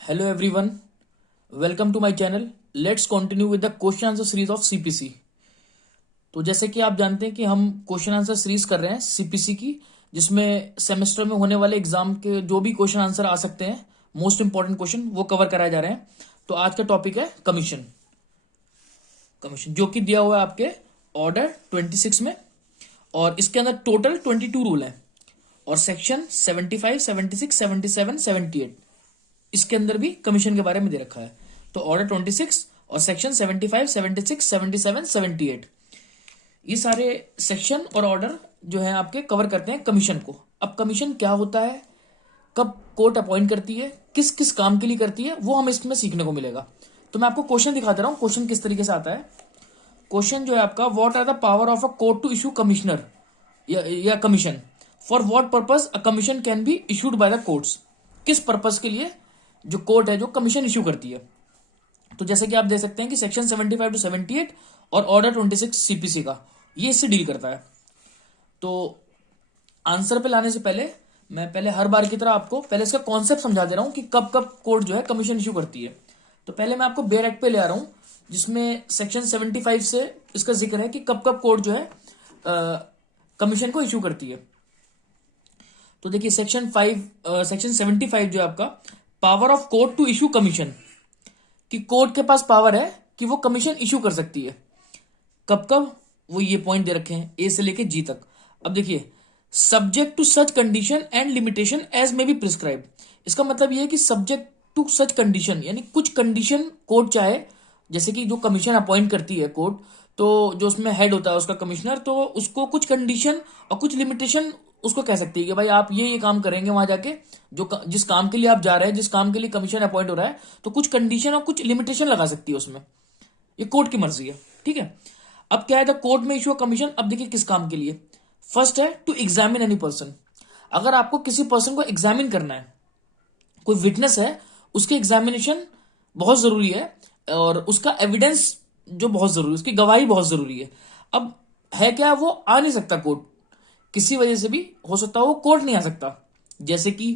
Hello everyone, welcome to my channel. Let's continue with the question answer series of CPC. तो जैसे कि आप जानते हैं कि हम क्वेश्चन आंसर सीरीज कर रहे हैं सीपीसी की, जिसमें सेमेस्टर में होने वाले एग्जाम के जो भी क्वेश्चन आंसर आ सकते हैं, मोस्ट इंपॉर्टेंट क्वेश्चन वो कवर कराए जा रहे हैं. तो आज का टॉपिक है कमीशन. कमीशन जो कि दिया हुआ है आपके ऑर्डर 26 में, और इसके अंदर टोटल 22 रूल हैं और सेक्शन 75, 76, 77, 78 इसके अंदर भी कमीशन के बारे में दे रखा है. तो ऑर्डर 26 और सेक्शन 75, 76, 77, 78 ये सारे सेक्शन और ऑर्डर जो है आपके कवर करते हैं कमीशन को. अब कमीशन क्या होता है, कब कोर्ट अपॉइंट करती है, किस किस काम के लिए करती है, वो हमें इसमें सीखने को मिलेगा. तो मैं आपको क्वेश्चन दिखा दे रहा हूं. क्वेश्चन किस तरीके से आता है. क्वेश्चन जो है आपका, what are the power of a court to issue commissioner या commission. For what purpose a commission can be issued by the courts. किस पर्पज के लिए जो कोर्ट है जो कमीशन इशू करती है. तो जैसे कि आप देख सकते हैं कि सेक्शन 75 टू 78 और ऑर्डर 26 सीपीसी का ये इससे डील करता है. तो आंसर पे लाने से पहले मैं पहले हर बार की तरह आपको पहले इसका कॉन्सेप्ट समझा दे रहा हूं कि कब कब कोर्ट जो है कमीशन इशू करती है. तो पहले मैं आपको बेयर एक्ट पे ले आ रहा हूं, जिसमें सेक्शन 75 से इसका जिक्र है कि कब कब कोर्ट जो है कमीशन को इशू करती है. तो देखिए सेक्शन 75 जो है आपका, power of court to issue commission, कि कोर्ट के पास पावर है कि वो कमीशन इशू कर सकती है. कब कब, वो ये पॉइंट दे रखे हैं ए से लेके जी तक. अब देखिए, subject to such condition and limitation as may be prescribe. इसका मतलब ये है कि सब्जेक्ट टू सच कंडीशन, यानी कुछ कंडीशन कोर्ट चाहे, जैसे कि जो कमीशन अपॉइंट करती है कोर्ट, तो जो उसमें हेड होता है उसका कमिश्नर, तो उसको कुछ कंडीशन और कुछ लिमिटेशन उसको कह सकती है कि भाई आप ये काम करेंगे वहां जाके, जिस काम के लिए आप जा रहे हैं, जिस काम के लिए कमीशन अपॉइंट हो रहा है, तो कुछ कंडीशन और कुछ लिमिटेशन लगा सकती है उसमें. ये कोर्ट की मर्जी है, ठीक है. अब क्या है, द कोर्ट में इशू कमीशन. अब देखिए किस काम के लिए. फर्स्ट है टू एग्जामिन एनी पर्सन. अगर आपको किसी पर्सन को एग्जामिन करना है, कोई विटनेस है, उसकी एग्जामिनेशन बहुत जरूरी है और उसका एविडेंस जो बहुत जरूरी है, उसकी गवाही बहुत जरूरी है. अब है क्या, वो आ नहीं सकता कोर्ट, किसी वजह से भी हो सकता है वो कोर्ट नहीं आ सकता. जैसे कि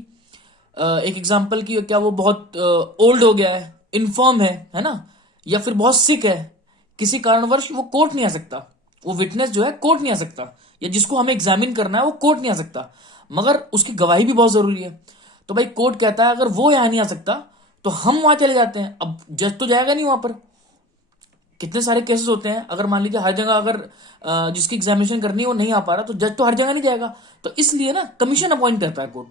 एक एग्जांपल की, क्या वो बहुत ओल्ड हो गया है, इन्फॉर्म है ना, या फिर बहुत सिक है, किसी कारणवश वो कोर्ट नहीं आ सकता. वो विटनेस जो है कोर्ट नहीं आ सकता, या जिसको हमें एग्जामिन करना है वो कोर्ट नहीं आ सकता, मगर उसकी गवाही भी बहुत जरूरी है. तो भाई कोर्ट कहता है अगर वो यहां नहीं आ सकता तो हम वहां चले जाते हैं. अब जज तो जाएगा नहीं वहां पर. कितने सारे केसेस होते हैं, अगर मान लीजिए हर जगह अगर जिसकी एग्जामिनेशन करनी है वो नहीं आ पा रहा, तो जज तो हर जगह नहीं जाएगा. तो इसलिए ना कमीशन अपॉइंट करता है कोर्ट,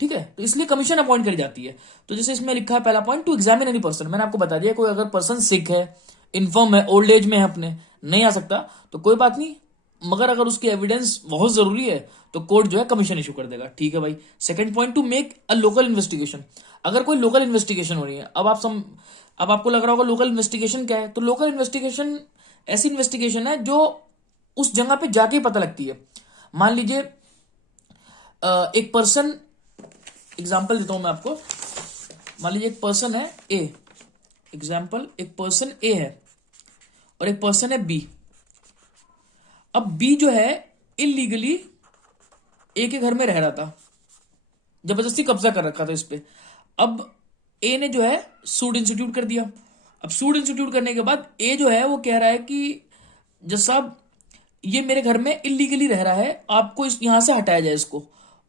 ठीक है. तो इसलिए कमीशन अपॉइंट करी जाती है. तो जैसे इसमें लिखा है पहला point, to examine any person. मैंने आपको बता दिया, कोई अगर पर्सन सिक है, इन्फर्म है, ओल्ड एज में है, अपने नहीं आ सकता, तो कोई बात नहीं, मगर अगर उसकी एविडेंस बहुत जरूरी है तो कोर्ट जो है कमीशन इशू कर देगा, ठीक है भाई. Second point, to make a local investigation. अगर कोई लोकल इन्वेस्टिगेशन हो रही है, अब आपको लग रहा होगा लोकल इन्वेस्टिगेशन क्या है. तो लोकल इन्वेस्टिगेशन ऐसी इन्वेस्टिगेशन है जो उस जगह पे जाके ही पता लगती है. मान लीजिए एक पर्सन, एग्जाम्पल देता हूं मैं आपको. मान लीजिए एक पर्सन है ए, एग्जाम्पल, एक पर्सन ए है और एक पर्सन है बी. अब बी जो है इलीगली ए के घर में रह रहा था, जबरदस्ती कब्जा कर रखा था इस पे. अब ए ने जो है सूट इंस्टीट्यूट कर दिया. अब सूट इंस्टीट्यूट करने के बाद ए जो है वो कह रहा है कि जज साहब ये मेरे घर में इलीगली रह रहा है, आपको इस यहां से हटाया जाए इसको,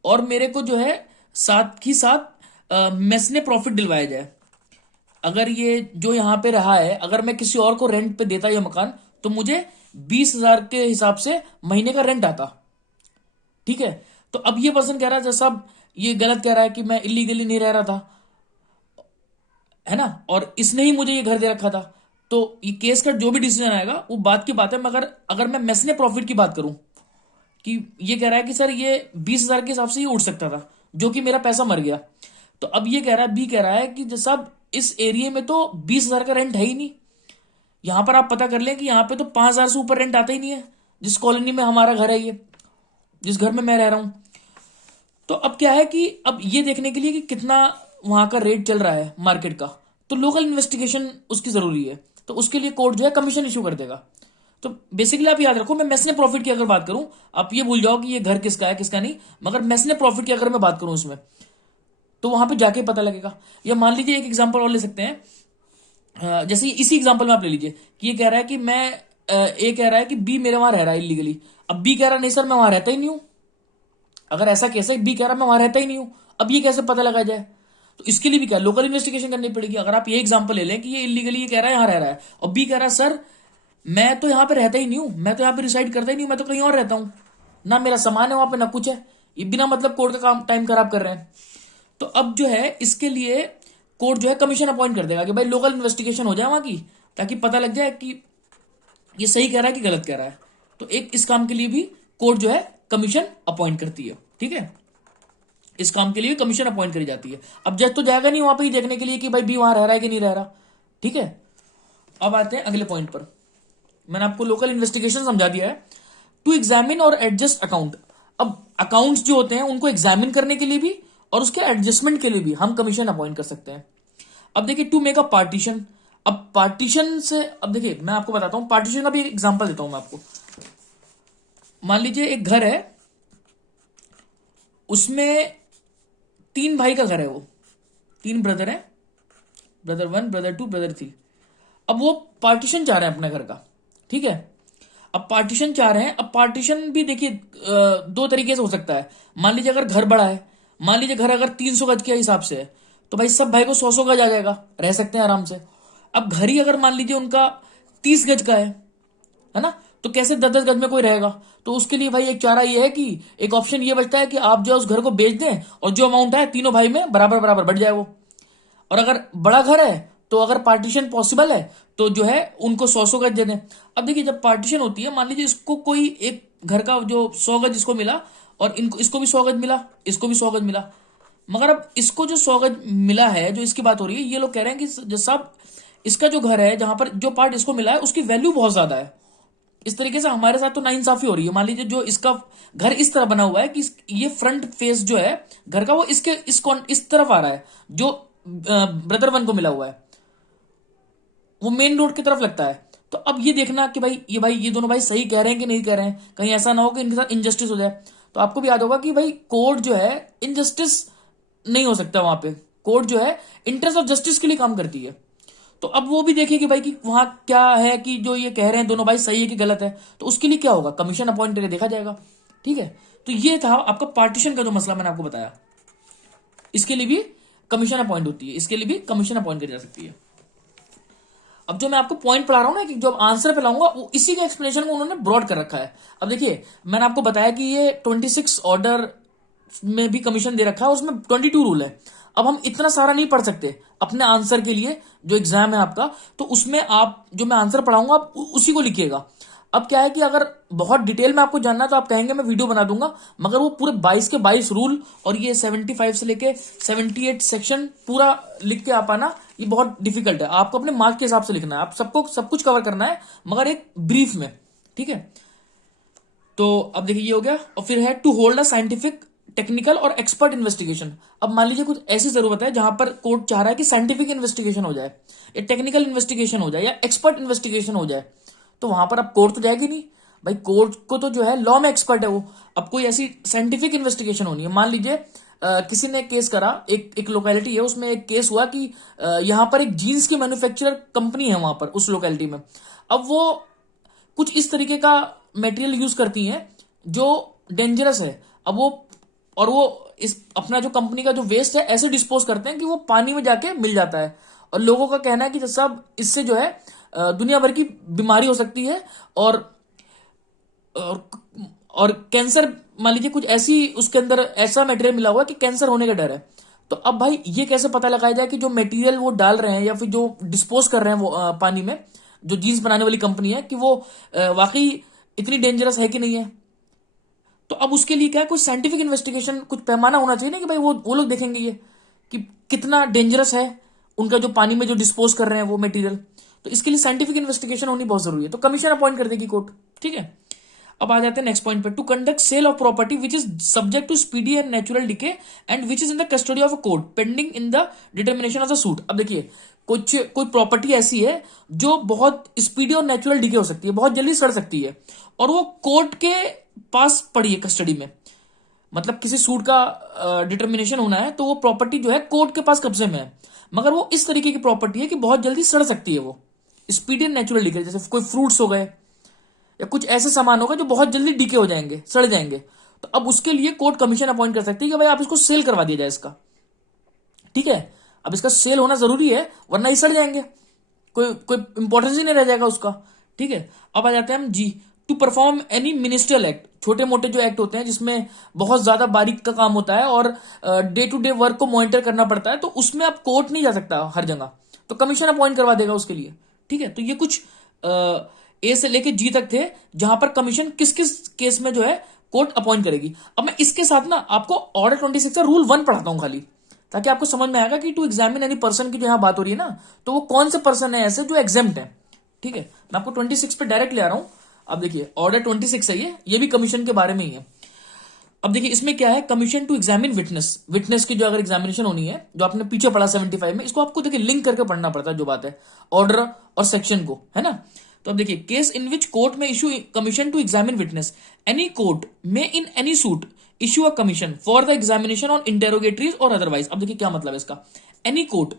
और मेरे को जो है साथ ही साथ मेस ने प्रॉफिट दिलवाया जाए. अगर ये जो यहां पे रहा है, अगर मैं किसी और को रेंट पे देता ये मकान, तो मुझे 20,000 के हिसाब से महीने का रेंट आता, ठीक है. तो अब ये पर्सन कह रहा है जज साहब ये गलत कह रहा है कि मैं इलीगली नहीं रह रहा था, है ना, और इसने ही मुझे ये घर दे रखा था. तो ये केस का जो भी डिसीजन आएगा वो बात की बात है, मगर अगर मैं मेस ने प्रॉफिट की बात करूं, कि ये कह रहा है कि सर ये 20,000 के हिसाब से ये उठ सकता था, जो कि मेरा पैसा मर गया. तो अब ये कह रहा है, बी कह रहा है कि जज साहब इस एरिया में तो 20,000 का रेंट है ही नहीं. यहां पर आप पता कर लें कि यहां पे तो 5,000 से ऊपर रेंट आता ही नहीं है, जिस कॉलोनी में हमारा घर है, ये जिस घर में मैं रह रहा हूं. तो अब क्या है कि अब ये देखने के लिए कि कितना वहां का रेट चल रहा है मार्केट का, तो लोकल इन्वेस्टिगेशन उसकी जरूरी है. तो उसके लिए कोर्ट जो है कमीशन इशू कर देगा. तो बेसिकली आप याद रखो, मैं मेस ने प्रॉफिट की अगर बात करूं, आप ये भूल जाओ कि ये घर किसका है किसका नहीं, मगर मेस ने प्रॉफिट की अगर मैं बात करूं इसमें, तो वहां पे जाके पता लगेगा। या मान लीजिए एक एग्जांपल और ले सकते हैं, जैसे इसी एग्जांपल में आप ले लीजिए कि ये कह रहा है कि ए कह रहा है कि बी मेरे वहां रह रहा है इलीगली। अब बी कह रहा नहीं सर मैं वहां रहता ही नहीं हूं। अगर ऐसा कैसे, बी कह रहा मैं वहां रहता ही नहीं हूं, अब ये कैसे पता लगाया जाए? तो इसके लिए भी क्या लोकल इन्वेस्टिगेशन करनी पड़ेगी। अगर आप ये एग्जांपल ले लें कि ये इलीगली ये कह रहा है यहां रह रहा है, और बी कह रहा है सर मैं तो यहां पे रहता ही नहीं हूं, मैं तो यहां पे रिसाइड करता ही नहीं हूं, मैं तो कहीं और रहता हूं, ना मेरा सामान है वहां पे ना कुछ है, ये बिना मतलब कोर्ट का काम टाइम खराब कर रहे हैं। तो अब जो है इसके लिए कोर्ट जो है कमीशन अपॉइंट कर देगा कि भाई लोकल इन्वेस्टिगेशन हो जाए वहां की, ताकि पता लग जाए कि ये सही कह रहा है कि गलत कह रहा है। तो एक इस काम के लिए भी कोर्ट जो है कमीशन अपॉइंट करती है। ठीक है, इस काम के लिए कमीशन अपॉइंट करी जाती है। अब जज तो जाएगा नहीं वहां पे ही देखने के लिए कि भाई बी वहां रह रहा है कि नहीं रह रहा। ठीक है, अब आते हैं अगले पॉइंट पर। मैंने आपको लोकल इन्वेस्टिगेशन समझा दिया है। टू एग्जामिन और एडजस्ट अकाउंट। अब अकाउंट्स जो होते हैं उनको एग्जामिन करने के लिए भी और उसके एडजस्टमेंट के लिए भी हम कमीशन अपॉइंट कर सकते हैं। अब देखिए टू मेक अ पार्टीशन। अब पार्टीशन से, अब देखिए मैं आपको बताता हूं पार्टीशन का भी एक एग्जांपल देता हूं मैं आपको। मान लीजिए एक घर है, उसमें 3 भाई का घर है, वो 3 ब्रदर है, ब्रदर 1 ब्रदर 2 ब्रदर 3। अब वो पार्टीशन चाह रहे हैं अपने घर का। ठीक है, अब पार्टीशन चाह रहे हैं। अब पार्टीशन भी देखिए 2 तरीके से हो सकता है। मान लीजिए अगर घर बड़ा है, मान लीजिए घर अगर 300 गज के हिसाब से है, तो भाई सब भाई को 100 गज आ जाएगा, रह सकते हैं आराम से। अब घर ही अगर मान लीजिए उनका 30 गज का है ना, तो कैसे 10-10 गज में कोई रहेगा? तो उसके लिए भाई एक चारा ये है कि एक ऑप्शन ये बचता है कि आप जो है उस घर को बेच दें और जो अमाउंट है तीनों भाई में बराबर बराबर बढ़ जाए वो। और अगर बड़ा घर है तो अगर पार्टीशन पॉसिबल है तो जो है उनको 100 गज दे दें। अब देखिए जब पार्टीशन होती है, मान लीजिए इसको कोई एक घर का जो 100 गज इसको मिला और इनको इसको भी 100 गज मिला, इसको भी 100 गज मिला, मगर अब इसको जो 100 गज मिला है, जो इसकी बात हो रही है, ये लोग कह रहे हैं कि जो सब इसका जो घर है जहां पर जो पार्ट इसको मिला है उसकी वैल्यू बहुत ज्यादा है। इस तरीके से हमारे साथ तो नाइंसाफी हो रही है। मान लीजिए जो इसका घर इस तरह बना हुआ है कि ये फ्रंट फेस जो है घर का वो इसके इस तरफ आ रहा है, जो ब्रदर 1 को मिला हुआ है वो मेन रोड की तरफ लगता है। तो अब ये देखना कि भाई ये दोनों भाई सही कह रहे हैं कि नहीं कह रहे हैं, कहीं ऐसा ना हो कि इनके साथ इनजस्टिस हो जाए। तो आपको भी याद होगा कि भाई कोर्ट जो है इनजस्टिस नहीं हो सकता वहां पे। कोर्ट जो है इंटरेस्ट ऑफ जस्टिस के लिए काम करती है। तो अब वो भी देखिए कि भाई कि वहां क्या है कि जो ये कह रहे हैं दोनों भाई सही है कि गलत है, तो उसके लिए क्या होगा, कमीशन अपॉइंट करके देखा जाएगा। ठीक है, तो ये था आपका पार्टीशन का जो मसला मैंने आपको बताया। इसके लिए भी कमीशन अपॉइंट होती है, इसके लिए भी कमीशन अपॉइंट करी जा सकती है। अब जो मैं आपको पॉइंट पढ़ा रहा हूं ना कि जो आंसर पे लाऊंगा वो इसी के एक्सप्लेनेशन को उन्होंने ब्रॉड कर रखा है। अब देखिए मैंने आपको बताया कि ये 26 ऑर्डर में भी कमीशन दे रखा है, उसमें 22 रूल है। अब हम इतना सारा नहीं पढ़ सकते अपने आंसर के लिए, जो एग्जाम है आपका, तो उसमें आप जो मैं आंसर पढ़ाऊंगा आप उसी को लिखिएगा। अब क्या है कि अगर बहुत डिटेल में आपको जानना है तो आप कहेंगे मैं वीडियो बना दूंगा, मगर वो पूरे 22 के 22 रूल और ये 75 से लेके 78 सेक्शन पूरा लिख के आ पाना ये बहुत डिफिकल्ट है। आपको अपने मार्क के हिसाब से लिखना है, आप सबको सब कुछ कवर करना है मगर एक ब्रीफ में। ठीक है, तो अब देखिए ये हो गया। और फिर है to hold a scientific technical और एक्सपर्ट इन्वेस्टिगेशन। अब मान लीजिए कुछ ऐसी जरूरत है जहां पर कोर्ट चाह रहा है कि साइंटिफिक इन्वेस्टिगेशन हो जाए या टेक्निकल इन्वेस्टिगेशन हो जाए या एक्सपर्ट इन्वेस्टिगेशन हो जाए, तो वहां पर अब कोर्ट तो जाएगी नहीं भाई। कोर्ट को तो जो है लॉ में एक्सपर्ट है वो। अब कोई ऐसी साइंटिफिक इन्वेस्टिगेशन होनी है, मान लीजिए किसी ने केस करा, एक लोकेलिटी है उसमें एक केस हुआ कि यहां पर एक जीन्स की मैन्युफैक्चरर कंपनी है वहां पर उस लोकेलिटी में। अब वो कुछ इस तरीके का मटेरियल यूज करती हैं जो डेंजरस है। अब वो इस अपना जो कंपनी का जो वेस्ट है ऐसे डिस्पोज करते हैं कि वो पानी में जाके मिल जाता है। और लोगों का कहना है कि सब इससे जो है दुनिया भर की बीमारी हो सकती है और और, और कैंसर, मान लीजिए कुछ ऐसी उसके अंदर ऐसा मटेरियल मिला हुआ है कि कैंसर होने का डर है। तो अब भाई ये कैसे पता लगाया जाए कि जो मटेरियल वो डाल रहे हैं या फिर जो डिस्पोज कर रहे हैं वो पानी में, जो जीन्स बनाने वाली कंपनी है, कि वो वाकई इतनी डेंजरस है कि नहीं है। तो अब उसके लिए क्या है, कुछ साइंटिफिक इन्वेस्टिगेशन, कुछ पैमाना होना चाहिए ना कि भाई वो लोग देखेंगे ये कि कितना डेंजरस है उनका जो पानी में जो डिस्पोज कर रहे हैं वो मटेरियल। तो इसके लिए साइंटिफिक इन्वेस्टिगेशन होनी बहुत जरूरी है। तो कमीशन अपॉइंट कर देगी कोर्ट। ठीक है, अब आ जाते हैं नेक्स्ट पॉइंट पे। To conduct sale of property which is subject to speedy and natural decay and which is in the custody of a court pending in the determination of the suit. अब देखिए कोई property ऐसी है जो बहुत speedy और natural decay हो सकती है, बहुत जल्दी सड़ सकती है, और वो कोर्ट के पास पड़ी है कस्टडी में। मतलब किसी सूट का डिटर्मिनेशन होना है तो वो प्रॉपर्टी जो है कोर्ट के पास कब्जे में है, मगर वो इस तरीके की प्रॉपर्टी है कि बहुत जल्दी सड़ सकती है, वो स्पीडी एंड नेचुरल डिके, जैसे कोई फ्रूट्स हो गए या कुछ ऐसे सामान होगा जो बहुत जल्दी डीके हो जाएंगे, सड़ जाएंगे, तो अब उसके लिए कोर्ट कमीशन अपॉइंट कर सकती है कि भाई आप इसको सेल करवा दिया जाए इसका, ठीक है। अब इसका सेल होना जरूरी है वरना ये सड़ जाएंगे, कोई कोई इंपॉर्टेंस ही नहीं रह जाएगा उसका, ठीक है। अब आ जाते हैं हम G, to perform any ministerial act, छोटे मोटे जो एक्ट होते हैं जिसमें बहुत ज्यादा बारीक का काम होता है और डे टू डे वर्क को मॉनिटर करना पड़ता है, तो उसमें आप कोर्ट नहीं जा सकता हर जगह, तो कमीशन अपॉइंट करवा देगा उसके लिए, ठीक है। तो ये कुछ ए से लेके जी तक थे जहां पर कमीशन किस किस केस में जो है कोर्ट अपॉइंट करेगी। अब मैं इसके साथ ना आपको ऑर्डर 26 का रूल 1 पढ़ाता हूं खाली, ताकि आपको समझ में आएगा कि टू एग्जामिन एनी पर्सन की जो यहां बात हो रही है ना, तो वो कौन से पर्सन है ऐसे जो एग्जाम्प्ट है, ठीक है। मैं आपको 26 पे डायरेक्ट ले आ रहा हूं। अब देखिए ऑर्डर 26 है, ये भी कमीशन के बारे में ही है। अब देखिए इसमें क्या है, commission to examine witness, witness की जो अगर एग्जामिनेशन होनी है, जो आपने पीछे पढ़ा 75 में, इसको आपको देखिए लिंक करके पढ़ना पड़ता है जो बात है ऑर्डर और सेक्शन को, है ना। तो अब देखिए, केस इन विच कोर्ट में issue commission to examine witness, any court may in any suit issue a commission for the examination on interrogatories और अदरवाइज। अब देखिए क्या मतलब है इसका, any court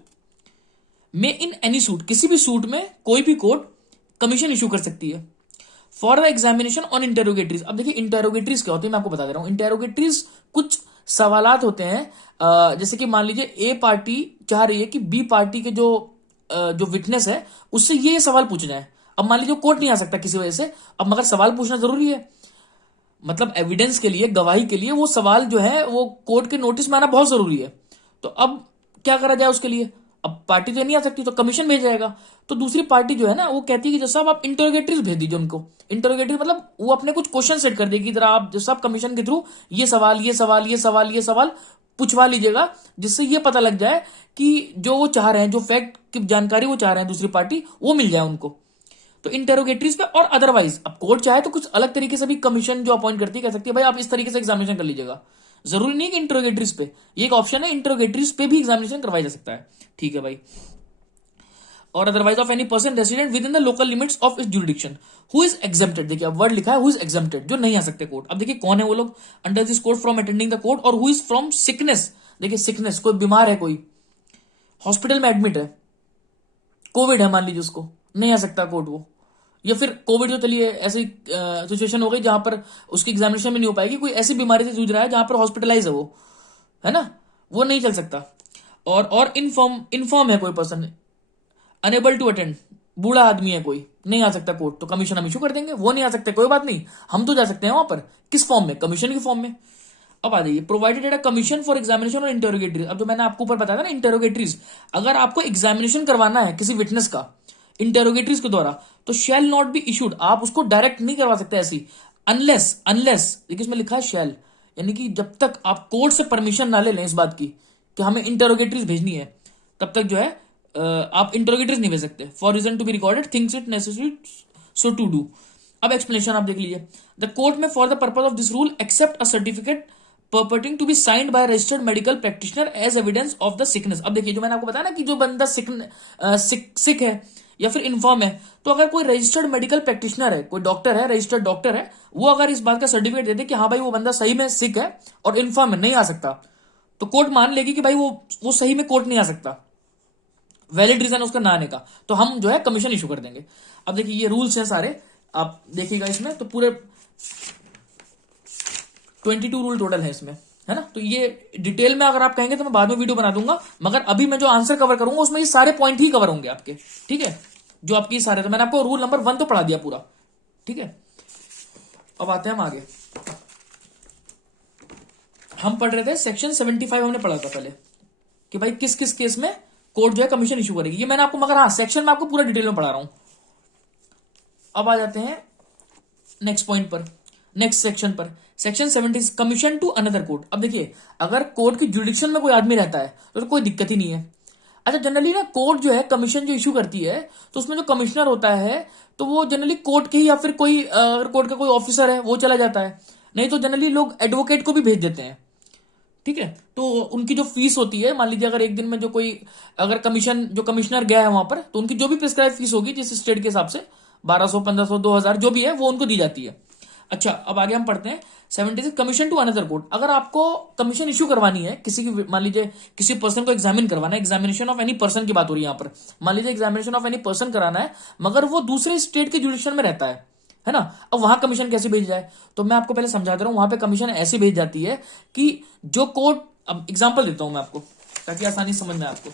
may in any suit, किसी भी सूट में कोई भी कोर्ट कमीशन इशू कर सकती है for the examination on interrogatories. अब देखिए इंटेरोगेटरीज क्या होती है मैं आपको बता दे रहा हूं। इंटेरोगेटरीज कुछ सवालात होते हैं, जैसे कि मान लीजिए ए पार्टी चाह रही है कि बी पार्टी के जो विटनेस है उससे ये सवाल पूछे जाए। अब मान लीजिए कोर्ट नहीं आ सकता किसी वजह से, अब मगर सवाल पूछना जरूरी है, मतलब एविडेंस के लिए, गवाही के लिए वो सवाल जो है वो कोर्ट के नोटिस में आना बहुत जरूरी है। तो अब क्या करा जाए उसके लिए, अब पार्टी तो नहीं आ सकती तो कमीशन भेज जाएगा। तो दूसरी पार्टी जो है ना वो कहती है कि जैसा साहब आप इंटरोगेटरीज भेज दीजिए उनको। इंटरोगेटरी मतलब वो अपने कुछ क्वेश्चन सेट कर देगी, जरा आप जैसा आप कमीशन के थ्रू ये सवाल ये सवाल ये सवाल ये सवाल पूछवा लीजिएगा, जिससे ये पता लग जाए कि जो वो चाह रहे हैं, जो फैक्ट की जानकारी वो चाह रहे हैं दूसरी पार्टी, वो मिल जाए उनको। तो इंटेरोगेटरीज पे और अदरवाइज अब कोर्ट चाहे तो कुछ अलग तरीके से भी कमीशन जो अपॉइंट करती है कह सकती है भाई आप इस तरीके से एग्जामिनेशन कर लीजिएगा। जरूरी नहीं कि इंटेरोगेटरीज पे, ये एक ऑप्शन है, इंटेरोगेटरीज पे भी एग्जामिनेशन करवाई जा सकता है, ठीक है भाई। और otherwise of any person resident with in the local limits of इस जुरिडिक्शन हु इज एग्जेम्प्टेड। देखिए अब वर्ड लिखा है हु इज एग्जेम्प्टेड, जो नहीं आ सकते कोर्ट। अब देखिए कौन है वो लोग, under this court from attending the court, और हु इज फ्रॉम सिकनेस। देखिए सिकनेस, कोई बीमार है, कोई हॉस्पिटल में एडमिट है, कोविड है मान लीजिए, उसको नहीं आ सकता कोर्ट वो, या फिर कोविड जो चलिए ऐसी सिचुएशन हो गई जहां पर उसकी एग्जामिनेशन भी नहीं हो पाएगी, कोई ऐसी बीमारी से जूझ रहा है जहां पर हॉस्पिटलाइज है वो, है ना, वो नहीं चल सकता। और इनफॉर्म है कोई पर्सन, अनेबल टू अटेंड, बूढ़ा आदमी है कोई, नहीं आ सकता कोर्ट, तो कमीशन हम इशू कर देंगे। वो नहीं आ सकते कोई बात नहीं, हम तो जा सकते हैं वहां पर, किस फॉर्म में, कमीशन के फॉर्म में। अब आ जाइए, provided eight commission for examination और इंटेरोगेटरीज। अब जो मैंने आपको ऊपर बताया था ना इंटेरोगेटरीज, अगर आपको एग्जामिनेशन करवाना है किसी विटनेस का इंटेरोगेटरीज के द्वारा, तो शैल नॉट बी इशूड, आप उसको डायरेक्ट नहीं करवा सकते ऐसी, अनलेस अनलेस देखिए इसमें लिखा है शैल, यानी कि जब तक आप कोर्ट से परमिशन ना ले लें इस बात की कि हमें इंटेरोगेटरीज भेजनी है, तब तक जो है आप इंटेरोगेटरीज नहीं भेज सकते। For reason to be recorded things it necessary so to do. अब एक्सप्लेनेशन आप देख लीजिए, द कोर्ट में for the purpose of this rule except a certificate purporting to be signed by a registered medical practitioner as evidence of the sickness। अब देखिए जो मैंने आपको बताया ना कि जो बंदा सिक है या फिर इन्फॉर्म है, तो अगर कोई रजिस्टर्ड मेडिकल प्रैक्टिशनर है, कोई डॉक्टर है, रजिस्टर्ड डॉक्टर है, वो अगर इस बात का सर्टिफिकेट दे दे कि हाँ भाई वो बंदा सही में सिक है और इन्फॉर्म है, नहीं आ सकता, तो कोर्ट मान लेगी कि भाई वो सही में कोर्ट नहीं आ सकता, वैलिड रीजन है उसका ना आने का, तो हम जो है कमीशन इशू कर देंगे। अब देखिए ये रूल्स हैं सारे, आप देखिएगा इसमें तो पूरे 22 रूल टोटल है इसमें, है ना। तो ये डिटेल में अगर आप कहेंगे तो मैं बाद में वीडियो बना दूंगा, मगर अभी मैं जो आंसर कवर करूंगा उसमें ये सारे पॉइंट ही कवर होंगे आपके, ठीक है, जो आपकी सारे, तो मैंने आपको रूल नंबर 1 तो पढ़ा दिया पूरा, ठीक है। अब आते हैं हम आगे, हम पढ़ रहे थे सेक्शन 75 हमने पढ़ा था पहले कि भाई किस किस केस में कोर्ट जो है कमीशन इशू करेगी, ये मैंने आपको, मगर हाँ सेक्शन में आपको पूरा डिटेल में पढ़ा रहा हूं। अब आ जाते हैं नेक्स्ट पॉइंट पर, नेक्स्ट सेक्शन पर, section 70 commission to another court. अब देखिए अगर कोर्ट की जुडिक्शन में कोई आदमी रहता है तो कोई दिक्कत ही नहीं है। अच्छा जनरली ना कोर्ट जो है कमीशन जो इशू करती है, तो उसमें जो कमिश्नर होता है तो वो जनरली कोर्ट के ही, या फिर कोई अगर कोर्ट का कोई ऑफिसर है वो चला जाता है, नहीं तो जनरली लोग एडवोकेट को भी भेज देते हैं, ठीक है। तो उनकी जो फीस होती है, मान लीजिए अगर एक दिन में जो कोई अगर जो कमिश्नर गया है वहां पर, तो उनकी जो भी प्रिस्क्राइब फीस होगी जिस स्टेट के हिसाब से 1200 1500 2000 जो भी है वो उनको दी जाती है। अच्छा, अब आगे हम पढ़ते हैं 76 कमीशन टू अनदर कोर्ट। अगर आपको कमीशन इश्यू करवानी है किसी की, मान लीजिए किसी पर्सन को एग्जामिन करवाना है, एग्जामिनेशन ऑफ एनी पर्सन की बात हो रही है यहां पर, मान लीजिए एग्जामिनेशन ऑफ एनी पर्सन कराना है मगर वो दूसरे स्टेट के जुडिशन में रहता है ना। अब वहां कमीशन कैसे भेज जाए, तो मैं आपको पहले समझा दे रहा हूं। वहां पे कमीशन ऐसे भेज जाती है कि जो कोर्ट, अब एग्जाम्पल देता हूं मैं आपको ताकि आसानी समझ में आए आपको।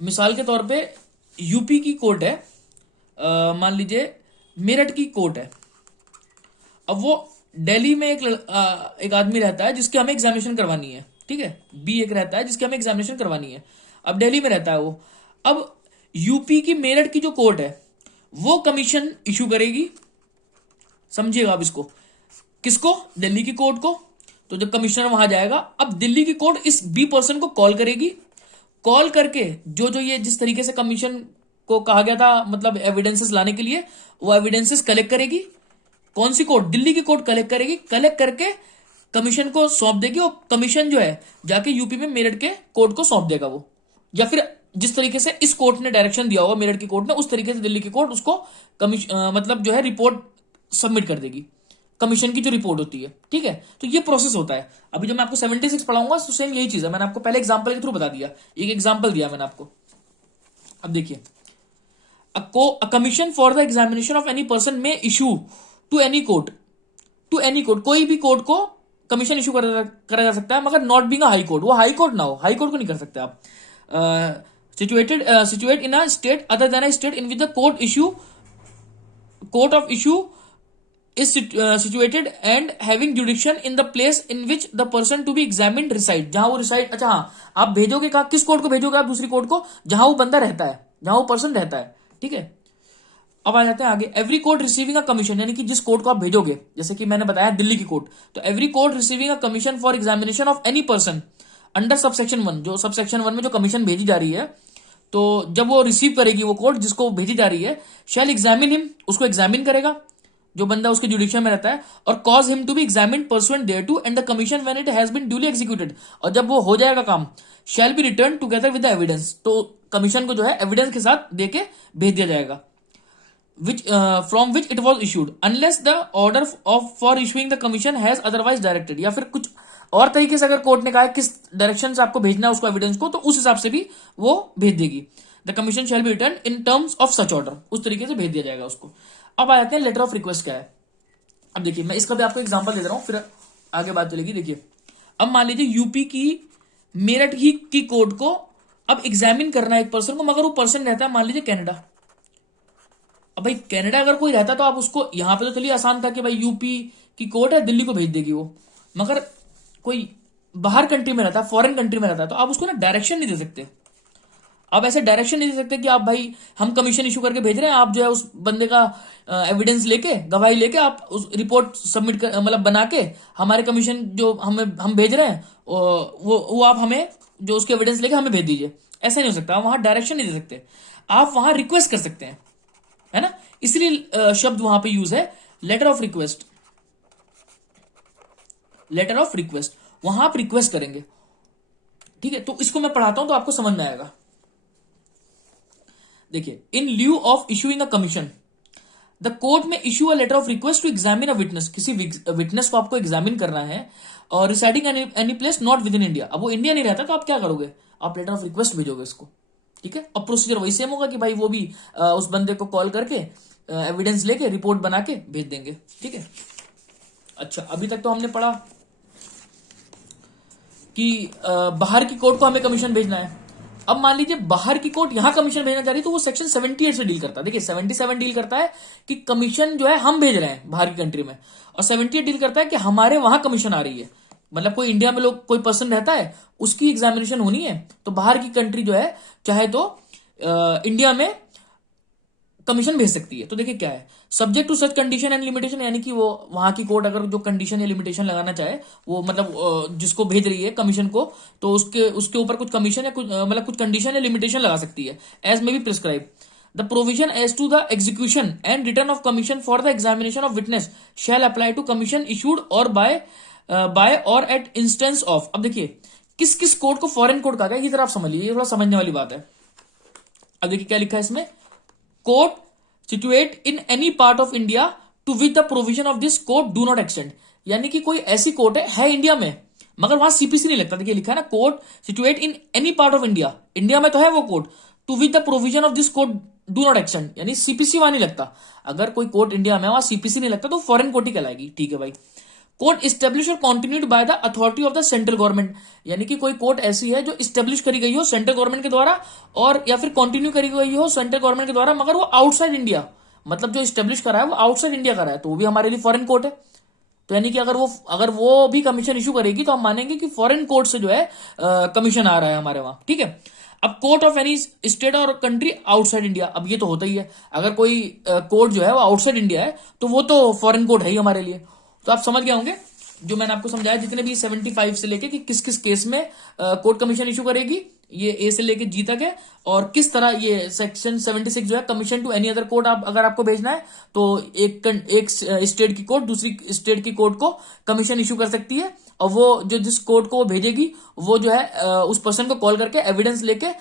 मिसाल के तौर पे यूपी की कोर्ट है, मान लीजिए मेरठ की कोर्ट है। अब वो दिल्ली में एक आदमी रहता है जिसकी हमें एग्जामिनेशन करवानी है, ठीक है, बी एक रहता है जिसकी हमें एग्जामिनेशन करवानी है। अब दिल्ली में रहता है वो। अब यूपी की मेरठ की जो कोर्ट है वो कमीशन इशू करेगी, समझिएगा आप इसको, किसको, दिल्ली की कोर्ट को। तो जब कमिश्नर वहां जाएगा, अब दिल्ली की कोर्ट इस बी पर्सन को कॉल करेगी, कॉल करके जो जो ये जिस तरीके से कमीशन को कहा गया था मतलब एविडेंसेस लाने के लिए, वो एविडेंसेस कलेक्ट करेगी। कौन सी कोर्ट, दिल्ली की कोर्ट कलेक्ट करेगी, कलेक्ट करके कमीशन को सौंप देगी और कमीशन जो है जाके यूपी में मेरठ के कोर्ट को सौंप देगा वो, या फिर जिस तरीके से इस कोर्ट ने डायरेक्शन दिया होगा मेरठ की कोर्ट ने, उस तरीके से दिल्ली की कोर्ट उसको मतलब जो है रिपोर्ट सबमिट कर देगी, कमीशन की जो रिपोर्ट होती है, ठीक है। तो ये प्रोसेस होता है। अभी जो मैं आपको 76 पढ़ाऊंगा तो सेम यही चीज है, मैंने आपको पहले एग्जांपल के थ्रू बता दिया, एक एग्जांपल दिया मैंने आपको। अब देखिए, a commission for the examination of any person may issue to any court, कोई भी कोर्ट को कमीशन इशू करा जा सकता है मगर not being a high court, वो हाई कोर्ट ना हो, हाई कोर्ट को नहीं कर सकते आप। Situated in a state other than a state in which the court of issue is situated and having jurisdiction in the place in which the person to be examined reside, जहां वो reside, अच्छा हाँ, आप भेजोगे कहा, किस court को भेजोगे आप, दूसरी कोर्ट को जहां वो बंदा रहता है, जहां वो पर्सन रहता है, ठीक है। अब आ जाते हैं आगे, every court receiving a commission, यानी कि जिस कोर्ट को आप भेजोगे, जैसे कि मैंने बताया दिल्ली की कोर्ट, तो every court receiving a commission for examination of any person under subsection 1, जो सबसेक्शन 1 में जो कमीशन भेजी जा रही है, तो जब वो रिसीव करेगी वो कोर्ट जिसको भेजी जा रही है, शैल एग्जामिन हिम, उसको एग्जामिन करेगा जो बंदा उसके जुडिक्शन में रहता है, और cause him to be examine pursuant there to and the commission when it has been duly executed, और जब वो हो जाएगा काम, shall be return together with the evidence, तो कमीशन को जो है एविडेंस के साथ देके भेज दिया जाएगा, which from which it was issued unless the order of for issuing the commission has otherwise directed, या फिर कुछ और तरीके से अगर कोर्ट ने कहा है किस डायरेक्शन से आपको भेजना है उसको एविडेंस को, तो उस हिसाब से भी वो भेज देगी। The commission shell be return in terms of such order, उस तरीके से भेज दिया जाएगा उसको। अब आ जाते हैं लेटर ऑफ रिक्वेस्ट क्या है। अब देखिए, मैं इसका भी आपको एग्जांपल दे रहा हूं, फिर आगे बात चलेगी। देखिए, अब मान लीजिए यूपी की मेरठ की कोर्ट को अब एग्जामिन करना है एक पर्सन को, मगर वो पर्सन रहता है मान लीजिए कनाडा। अब भाई कनाडा अगर कोई रहता तो आप उसको, यहां पे तो चलिए आसान था कि भाई यूपी की कोर्ट है, दिल्ली को भेज देगी वो, मगर कोई बाहर कंट्री में रहता है, फॉरेन कंट्री में रहता है, तो आप उसको ना डायरेक्शन नहीं दे सकते। आप ऐसे डायरेक्शन नहीं दे सकते कि आप भाई हम कमीशन इशू करके भेज रहे हैं, आप जो है उस बंदे का एविडेंस लेके, गवाही लेके आप उस रिपोर्ट सबमिट कर, मतलब बना के हमारे कमीशन जो हम भेज रहे हैं वो आप हमें जो उसके एविडेंस लेके हमें भेज दीजिए, ऐसा नहीं हो सकता। आप वहां डायरेक्शन नहीं दे सकते, आप वहां रिक्वेस्ट कर सकते हैं, है ना। इसलिए शब्द वहां पे यूज है letter of request, letter of request, वहां आप रिक्वेस्ट करेंगे, ठीक है। तो इसको मैं पढ़ाता हूं तो आपको समझ में आएगा। देखिए, in lieu of issuing a commission the court में issue a letter of request to examine a witness, किसी विटनेस को आपको एग्जामिन करना है और residing any place not within India. अब वो इंडिया नहीं रहता तो आप क्या करोगे, आप लेटर ऑफ रिक्वेस्ट भेजोगे इसको, ठीक है। अब प्रोसीजर वही सेम होगा कि भाई वो भी उस बंदे को कॉल करके एविडेंस लेके रिपोर्ट बना के भेज देंगे, ठीक है। अच्छा, अभी तक तो हमने पढ़ा कि बाहर की कोर्ट को हमें कमीशन भेजना है। अब मान लीजिए बाहर की कोर्ट यहां कमीशन भेजना चाह रही है, तो वो सेक्शन 78 से डील करता है। देखिए, 77 डील करता है कि कमीशन जो है हम भेज रहे हैं बाहर की कंट्री में, और 78 डील करता है कि हमारे वहां कमीशन आ रही है, मतलब कोई इंडिया में लोग कोई पर्सन रहता है, उसकी एग्जामिनेशन होनी है, तो बाहर की कंट्री जो है चाहे तो इंडिया में कमीशन भेज सकती है। तो देखिए क्या है, subject to such condition and limitation, यानी कि वो वहां की कोर्ट अगर जो कंडीशन या लिमिटेशन लगाना चाहे, वो मतलब जिसको भेज रही है कमीशन को, तो उसके ऊपर कुछ कमीशन या कुछ मतलब कुछ कंडीशन या लिमिटेशन लगा सकती है, as may be prescribe. The provision as to the execution and return of commission for the examination of witness shall apply to commission issued or by or at instance of. अब देखिए, किस किस court को foreign court कहा गया, ये जरा आप समझ लीजिए, ये थोड़ा समझने वाली बात है। अब देखिए क्या लिखा है इसमें, court situate in any part of India to which the provision of this code do not extend. यानी कि कोई ऐसी कोर्ट है इंडिया में, मगर वहां सीपीसी नहीं लगता। देखिए लिखा है ना, court situate in any part of India, India में तो है वो court, to which the provision of this code do not extend, यानी सीपीसी वहां नहीं लगता। अगर कोई कोर्ट इंडिया में वहां सीपीसी नहीं लगता तो फॉरेन कोर्ट ही कहलाएगी। ठीक है भाई। कोर्ट इस्टेब्लिश और continued by the authority of the central government, यानी कि कोई कोर्ट ऐसी है जो इस्टेब्लिश करी गई हो सेंट्रल गवर्नमेंट के द्वारा, और या फिर कंटिन्यू करी गई हो सेंट्रल गवर्नमेंट के द्वारा, मगर वो आउटसाइड इंडिया, मतलब जो इस्टेब्लिश करा है वो आउटसाइड इंडिया करा है, तो वो भी हमारे लिए फॉरेन कोर्ट है। तो यानी कि अगर वो भी कमीशन इशू करेगी तो हम मानेंगे कि फॉरेन कोर्ट से जो है कमीशन आ रहा है हमारे वहां। ठीक है। अब कोर्ट ऑफ एनी स्टेट और कंट्री आउटसाइड इंडिया, अब ये तो होता ही है, अगर कोई कोर्ट जो है वो आउटसाइड इंडिया है तो वो तो फॉरेन कोर्ट है ही हमारे लिए। तो आप समझ गए होंगे जो मैंने आपको समझाया, जितने भी 75 से लेके कि किस किस केस में कोर्ट कमीशन इशू करेगी, ये ए से लेके जी तक है, और किस तरह ये सेक्शन 76 जो है commission to any other court, आप अगर आपको भेजना है तो एक स्टेट की कोर्ट दूसरी स्टेट की कोर्ट को कमीशन इशू कर सकती है, और वो जो जिस कोर्ट को वो भेजेगी वो जो है उस पर्सन को कॉल करके एविडेंस लेके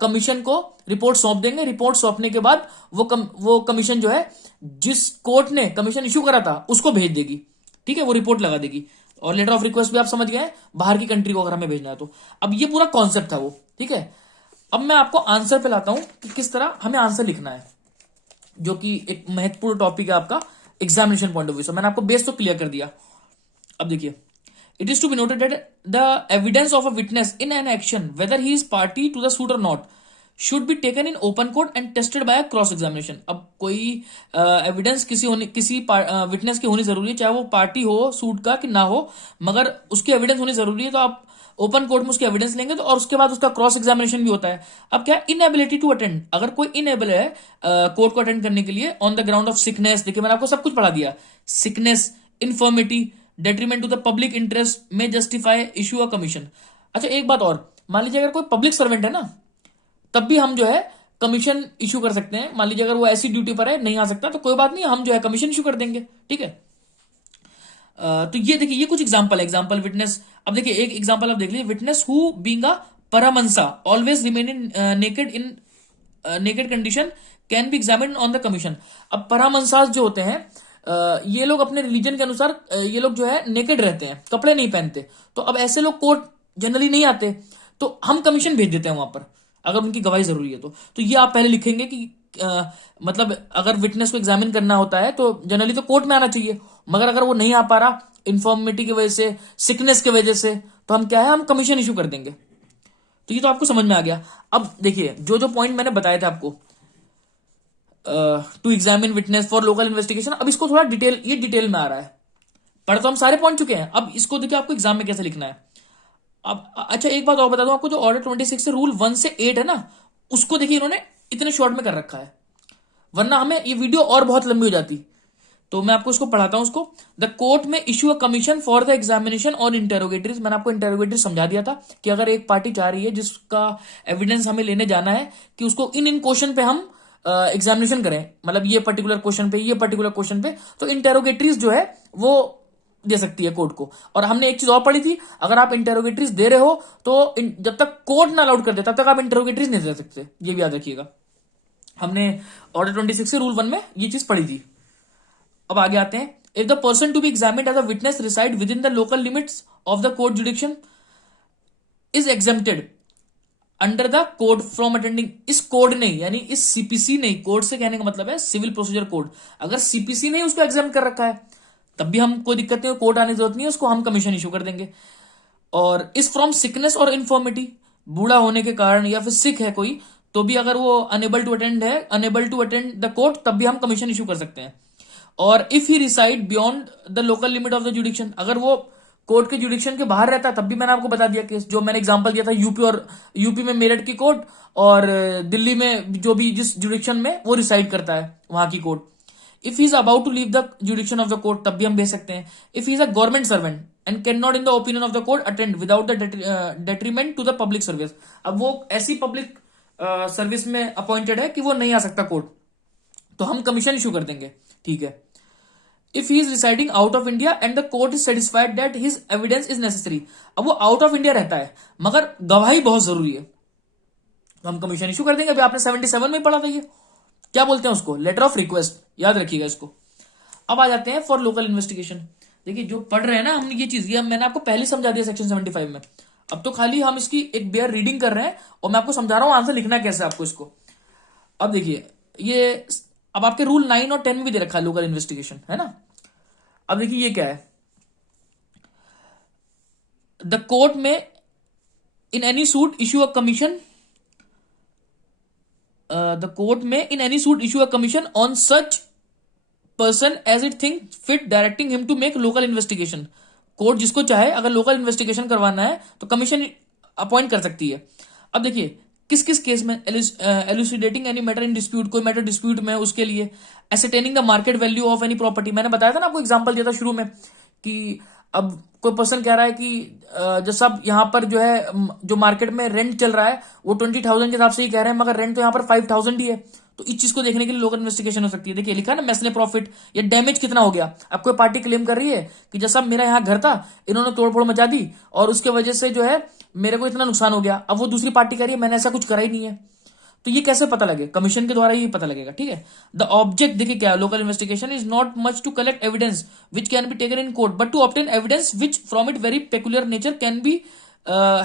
कमीशन को रिपोर्ट सौंप देंगे। रिपोर्ट सौंपने के बाद वो कमीशन जो है जिस कोर्ट ने कमीशन इशू करा था उसको भेज देगी। ठीक है, वो रिपोर्ट लगा देगी। और लेटर ऑफ रिक्वेस्ट भी आप समझ गए, बाहर की कंट्री को अगर हमें भेजना है तो। अब ये पूरा कॉन्सेप्ट था वो। ठीक है। अब मैं आपको आंसर पे लाता हूं कि किस तरह हमें आंसर लिखना है, जो कि एक महत्वपूर्ण टॉपिक है आपका एग्जामिनेशन पॉइंट ऑफ व्यू से। मैंने आपको बेस तो क्लियर कर दिया। अब देखिए, it is to be noted that the evidence of a witness in an action whether he is party to the suit और not should be taken in open court and tested by cross examination. अब कोई evidence किसी witness की होनी जरूरी है, चाहे वो पार्टी हो सूट का कि ना हो, मगर उसकी एविडेंस होनी जरूरी है। तो आप ओपन कोर्ट में उसकी एविडेंस लेंगे तो, और उसके बाद उसका क्रॉस एग्जामिनेशन भी होता है। अब क्या, इनएबिलिटी टू अटेंड, अगर कोई इनएबल है कोर्ट को अटेंड करने के लिए on the ground of sickness, देखिए मैंने आपको सब कुछ पढ़ा दिया, sickness, infirmity, detriment to the public interest में जस्टिफाई इशू अ कमीशन। अच्छा एक बात और, मान लीजिए अगर कोई पब्लिक सर्वेंट है ना, तब भी हम जो है कमीशन इशू कर सकते हैं। मान लीजिए अगर वो ऐसी ड्यूटी पर है नहीं आ सकता तो कोई बात नहीं, हम जो है कमीशन इशू कर देंगे। ठीक है। तो ये देखिए, ये कुछ एग्जांपल है, एग्जांपल विटनेस। अब देखिए एक एग्जांपल आप देख लीजिए, विटनेस हु बीइंग अ परमंसा always remain in naked condition can be examined on the commission. अब परामंसास जो होते हैं ये लोग अपने रिलीजन के अनुसार ये लोग जो है नेकेड रहते हैं, कपड़े नहीं पहनते, तो अब ऐसे लोग कोर्ट जनरली नहीं आते, तो हम कमीशन भेज देते हैं वहां पर अगर उनकी गवाही जरूरी है तो ये आप पहले लिखेंगे कि मतलब अगर विटनेस को एग्जामिन करना होता है तो जनरली तो कोर्ट में आना चाहिए, मगर अगर वो नहीं आ पा रहा इन्फॉर्मिटी की वजह से, सिकनेस की वजह से, तो हम क्या है, हम कमीशन इशू कर देंगे। तो ये तो आपको समझ में आ गया। अब देखिए जो जो पॉइंट मैंने बताया था आपको, to examine witness for local investigation, अब इसको थोड़ा डिटेल में आ रहा है। पढ़ तो हम सारे पॉइंट चुके हैं, अब इसको देखिए आपको एग्जाम में कैसे लिखना है। अब अच्छा एक बात और बता दूं आपको, जो ऑर्डर 26 से रूल 1 से 8 है ना, उसको देखिए इन्होंने इतने शॉर्ट में कर रखा है, वरना हमें ये वीडियो और बहुत लंबी हो जाती। तो मैं आपको इसको पढ़ाता हूं। उसको, द कोर्ट में issue a commission for the examination और इंटेरोगेटरीज। मैंने आपको इंटेरोगेटरी समझा दिया था कि अगर एक पार्टी चाह रही है जिसका एविडेंस हमें लेने जाना है कि उसको इन क्वेश्चन पे हम एग्जामिनेशन करें, मतलब ये पर्टिकुलर क्वेश्चन पे, ये पर्टिकुलर क्वेश्चन पे, तो इंटेरोगेटरीज जो है वो दे सकती है कोर्ट को। और हमने एक चीज और पढ़ी थी, अगर आप इंटेरोगेटरीज दे रहे हो तो जब तक कोर्ट ना अलाउड कर दे तब तक आप इंटेरोगेटरीज नहीं दे सकते, ये भी याद रखिएगा। हमने ऑर्डर 26 से रूल 1 में ये चीज पढ़ी थी। अब आगे आते हैं, if the person to be examined as a witness reside within the local limits of the court jurisdiction is exempted under the code from attending. इस कोड ने, यानी इस सीपीसी ने, कोड से कहने का मतलब है सिविल प्रोसीजर कोड, अगर सीपीसी ने उसको एग्जाम कर रखा है तब भी हम कोई दिक्कत नहीं, कोर्ट आने की जरूरत नहीं है, उसको हम कमीशन इशू कर देंगे। और इस फ्रॉम सिकनेस और इन्फॉर्मिटी, बूढ़ा होने के कारण या फिर सिक है कोई, तो भी अगर वो unable to attend the court, तब भी हम कमीशन इशू कर सकते हैं। और if he reside beyond the local limit of the jurisdiction, अगर वो कोर्ट के जुडिक्शन के बाहर रहता है, तब भी मैंने आपको बता दिया केस, जो मैंने एग्जांपल दिया था यूपी में मेरठ की कोर्ट, और दिल्ली में जो भी जिस जुडिक्शन में वो रिसाइड करता है वहां की court. If he is about to leave the jurisdiction of the court, तब भी हम भेज सकते हैं। If he is a government servant and can not in the opinion of the court attend without the detriment to the public service, अब वो ऐसी public service में अपॉइंटेड है कि वो नहीं आ सकता कोर्ट, तो हम कमीशन इशू कर देंगे। ठीक है। If he is residing out of India and the court is satisfied that his evidence is necessary, अब वो आउट ऑफ इंडिया रहता है मगर गवाही बहुत जरूरी है, तो हम कमीशन इशू कर देंगे। अभी आपने 77 में पढ़ा था ये। क्या बोलते हैं उसको, लेटर ऑफ रिक्वेस्ट, याद रखिएगा इसको। अब आ जाते हैं फॉर लोकल इन्वेस्टिगेशन। देखिए जो पढ़ रहे हैं ना हम ये चीज, ये मैंने आपको पहले समझा दिया सेक्शन 75 में। अब तो खाली हम इसकी एक बेयर रीडिंग कर रहे हैं और मैं आपको समझा रहा हूं आंसर लिखना कैसे आपको इसको। अब देखिए ये, अब आपके रूल 9 और 10 में भी दे रखा है लोकल इन्वेस्टिगेशन, है ना। अब देखिए ये क्या है, the court may in any suit issue a commission, the court may in any suit issue a commission on such person as it think fit directing him to make local investigation. Court जिसको चाहे अगर local investigation करवाना है तो commission appoint कर सकती है। अब देखिए किस किस केस में, elucidating any matter in dispute, कोई मैटर डिस्प्यूट में उसके लिए, ascertaining the market value of any property, मैंने बताया था ना आपको, एग्जांपल दिया था शुरू में कि अब कोई पर्सन कह रहा है कि जैसा अब यहाँ पर जो है जो मार्केट में रेंट चल रहा है वो 20,000 के हिसाब से ही कह रहे हैं, मगर रेंट तो यहाँ पर 5,000 ही है। तो इस चीज को देखने के लिए लोकल इन्वेस्टिगेशन हो सकती है। देखिए लिखा है ना, मैसले प्रॉफिट, या डैमेज कितना हो गया। अब कोई पार्टी क्लेम कर रही है कि जैसा मेरा यहाँ घर था इन्होंने तोड़फोड़ मचा दी और उसके वजह से जो है मेरे को इतना नुकसान हो गया। अब वो दूसरी पार्टी कह रही है मैंने ऐसा कुछ करा ही नहीं है। तो ये कैसे पता लगे, कमीशन के द्वारा ही पता लगेगा, ठीक है। द ऑब्जेक्ट देखिए क्या, local investigation is not much to collect evidence which can be taken in court but to obtain evidence which from it very peculiar nature can be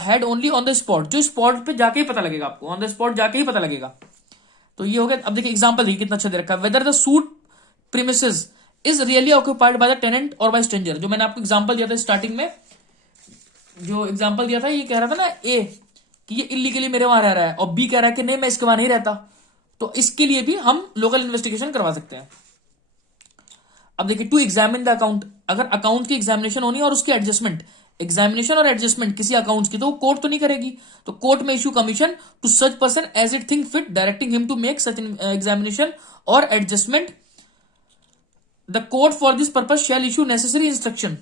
had only on the spot. जो spot पे जाके ही पता लगेगा आपको, on the spot जाके ही पता लगेगा। तो ये हो गया। अब देखिए एग्जांपल देखिए कितना अच्छा दे रखा है, whether the suit premises is really occupied by the tenant और बाय स्ट्रेंजर। जो मैंने आपको एग्जांपल दिया था स्टार्टिंग में, जो एग्जांपल दिया था ये कह रहा था ना ए कि ये इलीगली मेरे वहां रह रहा है, और बी कह रहा है कि नहीं मैं इसके वहां नहीं रहता, तो इसके लिए भी हम लोकल इन्वेस्टिगेशन करवा सकते हैं। अब देखिए टू एग्जामिन द अकाउंट, अगर अकाउंट की एग्जामिनेशन होनी है और उसकी एडजस्टमेंट, एग्जामिनेशन और एडजस्टमेंट किसी अकाउंट्स की, तो वो कोर्ट तो नहीं करेगी, तो court may issue commission to such person as it think fit directing him to make such examination और adjustment. The court for this purpose shall issue necessary instruction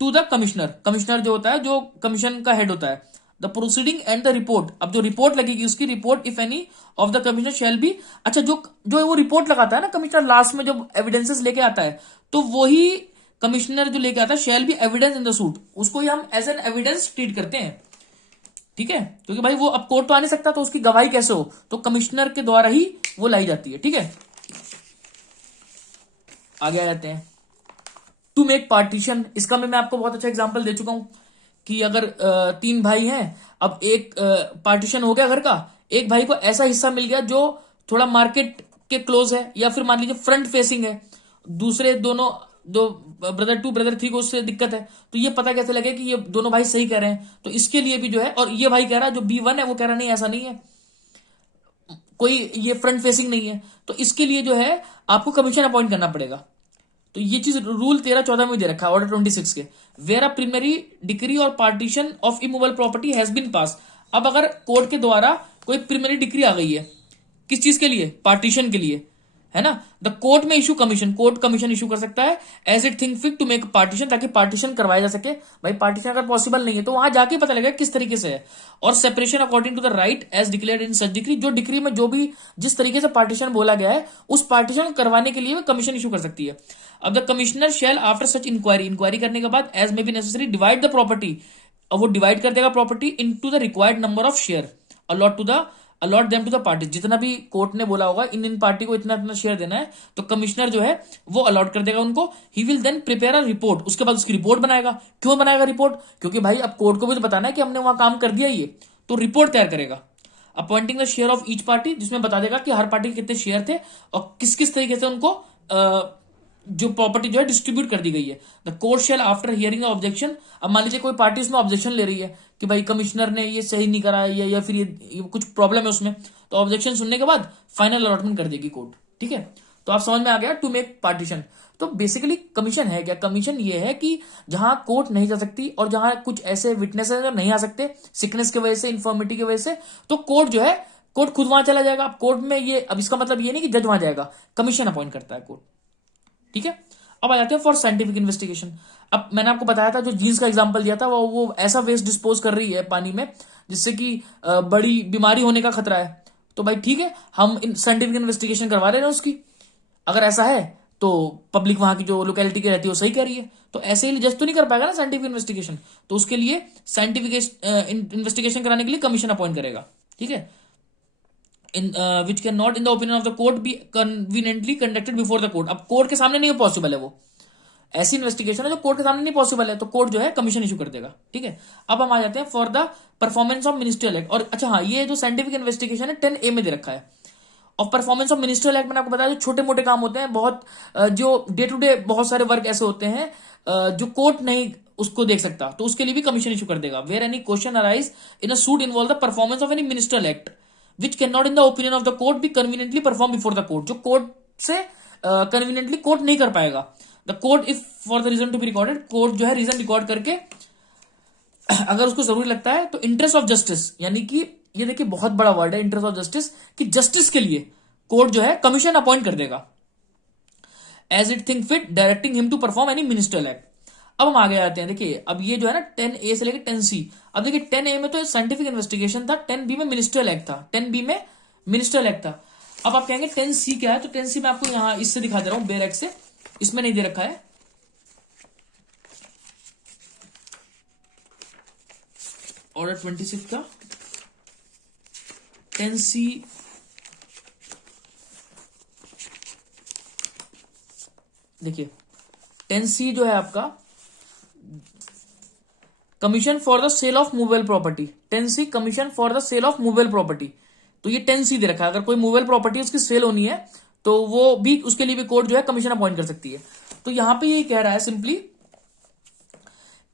to the commissioner, commissioner जो होता है, जो commission का head होता है। The proceeding and the report, अब जो रिपोर्ट लगेगी उसकी report if any of the commissioner shall be, अच्छा जो जो वो रिपोर्ट लगाता है ना कमिश्नर लास्ट में जब एविडेंसेस लेके आता है, तो वही कमिश्नर जो लेके आता है shall be evidence in the suit, उसको ही हम एज एन एविडेंस ट्रीट करते हैं, ठीक है। क्योंकि भाई वो अब कोर्ट तो आ नहीं सकता, तो उसकी गवाही कैसे हो, तो कमिश्नर के द्वारा ही वो लाई जाती है, ठीक है। आगे आ जाते हैं टू मेक पार्टीशन। इसका मैं आपको बहुत अच्छा एग्जांपल दे चुका हूं कि अगर तीन भाई हैं, अब एक पार्टीशन हो गया घर का, एक भाई को ऐसा हिस्सा मिल गया जो थोड़ा मार्केट के क्लोज है, या फिर मान लीजिए फ्रंट फेसिंग है, दूसरे दोनों दो ब्रदर 2 ब्रदर 3 को उससे दिक्कत है, तो ये पता कैसे लगे कि ये दोनों भाई सही कह रहे हैं। तो इसके लिए भी जो है, और ये भाई कह रहा है जो B1 है वो कह रहा नहीं ऐसा नहीं है, कोई ये फ्रंट फेसिंग नहीं है, तो इसके लिए जो है आपको कमीशन अपॉइंट करना पड़ेगा। तो ये चीज रूल 13-14 में दे रखा है, ऑर्डर 26 के, वेयर अ प्रीलिमिनरी डिक्री और partition of immovable property has been pass. अब अगर कोर्ट के द्वारा कोई प्रीलिमिनरी डिक्री आ गई है, किस चीज के लिए, पार्टीशन के लिए, है ना, द कोर्ट में issue commission, court commission issue कर सकता है as it think fit to make partition, ताकि पार्टीशन करवाया जा सके। भाई पार्टीशन अगर पॉसिबल नहीं है तो वहां जाके पता लगेगा किस तरीके से है, और separation according to the right as declared in such decree, जो डिक्री में जो भी जिस तरीके से पार्टीशन बोला गया है उस पार्टीशन को करवाने के लिए कमीशन इशू कर सकती है। अब the commissioner shall after such inquiry, inquiry करने के बाद as may be necessary divide the property, अब वो डिवाइड कर देगा property into the required number of share, allot them to the party, जितना भी कोर्ट ने बोला होगा इन पार्टी को इतना इतना शेयर देना है, तो कमिश्नर जो है वो अलॉट कर देगा उनको। He will then prepare a report, उसके बाद उसकी रिपोर्ट बनाएगा। क्यों बनाएगा रिपोर्ट, क्योंकि भाई अब कोर्ट को भी तो बताना है कि हमने वहां काम कर दिया, ये तो रिपोर्ट तैयार करेगा। Appointing the share of each party, जिसमें बता देगा कि हर पार्टी के कितने शेयर थे और किस किस तरीके से उनको जो प्रॉपर्टी जो है डिस्ट्रीब्यूट कर दी गई है। The court shell after hearing objection, अब मान लीजिए कोई पार्टी उसमें ऑब्जेक्शन ले रही है कि भाई कमिश्नर ने ये सही नहीं करा है, या फिर ये कुछ प्रॉब्लम है उसमें, तो ऑब्जेक्शन सुनने के बाद फाइनल अलॉटमेंट कर देगी कोर्ट, ठीक है। तो आप समझ में आ गया टू मेक पार्टीशन। तो बेसिकली कमीशन है क्या, कमीशन ये है कि जहां कोर्ट नहीं जा सकती और जहां कुछ ऐसे विटनेसेस नहीं आ सकते सिकनेस की वजह से, इन्फॉर्मिटी की वजह से, तो कोर्ट जो है कोर्ट खुद वहां चला जाएगा। अब कोर्ट में ये, अब इसका मतलब ये नहीं कि जज वहां जाएगा, कमीशन अपॉइंट करता है कोर्ट, ठीक है। अब आ जाते हैं फॉर साइंटिफिक इन्वेस्टिगेशन। अब मैंने आपको बताया था जो जीन्स का एग्जांपल दिया था, वो ऐसा वेस्ट डिस्पोज कर रही है पानी में जिससे कि बड़ी बीमारी होने का खतरा है, तो भाई ठीक है हम साइंटिफिक इन्वेस्टिगेशन करवा रहे हैं उसकी, अगर ऐसा है तो पब्लिक वहां की जो लोकेलिटी की रहती है वो सही कह रही है, तो ऐसे ही जज तो नहीं कर पाएगा ना साइंटिफिक इन्वेस्टिगेशन, तो उसके लिए साइंटिफिक इन्वेस्टिगेशन कराने के लिए कमीशन अपॉइंट करेगा, ठीक है। In which can not in the opinion of the court be conveniently conducted before the court. अब कोर्ट के सामने नहीं पॉसिबल है, वो ऐसी इन्वेस्टिगेशन है जो कोर्ट के सामने नहीं पॉसिबल है, तो कोर्ट जो है कमीशन इशू कर देगा। ठीक है, अब हम आ जाते हैं for the performance of ministerial act. और अच्छा हाँ, ये जो साइंटिफिक इन्वेस्टिगेशन है 10A में दे रखा है। और परफॉर्मेंस ऑफ मिनिस्ट्रियल एक्ट मैंने आपको बताया, जो छोटे मोटे काम होते हैं, बहुत जो डे टू डे बहुत सारे वर्क ऐसे होते हैं जो कोर्ट नहीं उसको देख सकता, तो उसके लिए भी कमीशन इशू कर देगा। Where any question arise in a suit involve the performance of any ministerial act which can not in the opinion of the court be conveniently perform before the court, जो court से conveniently court नहीं कर पाएगा। The court if for the reason to be recorded, court जो है reason record करके अगर उसको जरूरी लगता है तो इंटरेस्ट ऑफ जस्टिस, यानी कि ये देखिए बहुत बड़ा वर्ड है इंटरेस्ट ऑफ जस्टिस, कि जस्टिस के लिए कोर्ट जो है कमीशन अपॉइंट कर देगा as it think fit, directing him to perform any ministerial act. अब हम आगे आते हैं, देखिए अब ये जो है ना 10A से लेकर 10C। अब देखिए 10A में तो साइंटिफिक इन्वेस्टिगेशन था, 10B में मिनिस्ट्रियल एक्ट था, 10B में मिनिस्ट्रियल एक्ट था। अब आप कहेंगे 10C क्या है, तो 10C मैं आपको यहां इससे दिखा दे रहा हूं, बेर एक्ट से, इसमें नहीं दे रखा है। ऑर्डर 26 का 10C देखिए 10C जो है आपका commission for the sale of movable property, 10C commission for the sale of movable property. तो ये 10C दे रखा है, अगर कोई मूवेबल प्रॉपर्टी उसकी सेल होनी है तो वो भी उसके लिए भी कोर्ट जो है कमीशन अपॉइंट कर सकती है। तो यहां पे ये कह रहा है सिंपली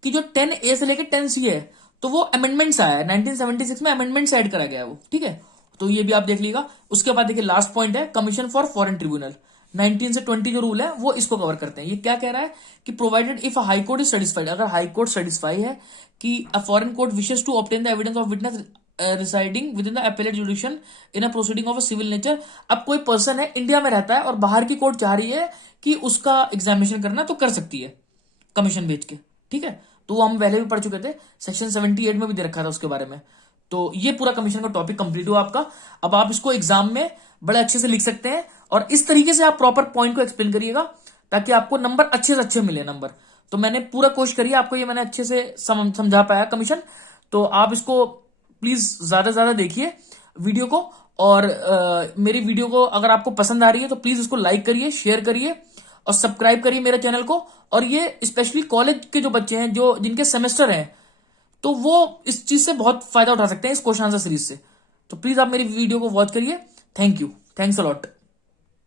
कि जो 10A से लेकर 10C है तो वो अमेंडमेंट्स आया है 1976 में, अमेंडमेंट्स ऐड करा गया है वो। ठीक है, तो ये भी आप देख लीजिएगा। उसके बाद देखिए लास्ट पॉइंट है कमीशन फॉर फॉरेन ट्रिब्यूनल, 19 से 20 जो रूल है वो इसको कवर करते हैं। ये क्या कह रहा है कि provided if high court is satisfied, अगर हाई कोर्ट सेटिस्फाई है कि a foreign court wishes to obtain the evidence of witness residing within the appellate jurisdiction in a proceeding of a civil nature. अब कोई person है India में रहता है और बाहर की कोर्ट चाह रही है कि उसका एग्जामिनेशन करना, तो कर सकती है कमीशन बेच के। ठीक है, तो हम पहले भी पढ़ चुके थे, सेक्शन 78 में भी दे रखा था उसके बारे में। तो ये पूरा कमीशन का टॉपिक कंप्लीट हुआ आपका। अब आप इसको एग्जाम में बड़े अच्छे से लिख सकते हैं और इस तरीके से आप प्रॉपर पॉइंट को एक्सप्लेन करिएगा ताकि आपको नंबर अच्छे से अच्छे मिले नंबर। तो मैंने पूरा कोशिश करी, आपको ये मैंने अच्छे से समझा पाया कमीशन। तो आप इसको प्लीज ज्यादा से ज्यादा देखिए वीडियो को, और मेरी वीडियो को अगर आपको पसंद आ रही है तो प्लीज इसको लाइक करिए, शेयर करिए और सब्सक्राइब करिए मेरे चैनल को। और ये स्पेशली कॉलेज के जो बच्चे हैं जो जिनके सेमेस्टर हैं, तो वो इस चीज से बहुत फायदा उठा सकते हैं इस क्वेश्चन आंसर सीरीज से। तो प्लीज आप मेरी वीडियो को वॉच करिए। Thank you, thanks a lot.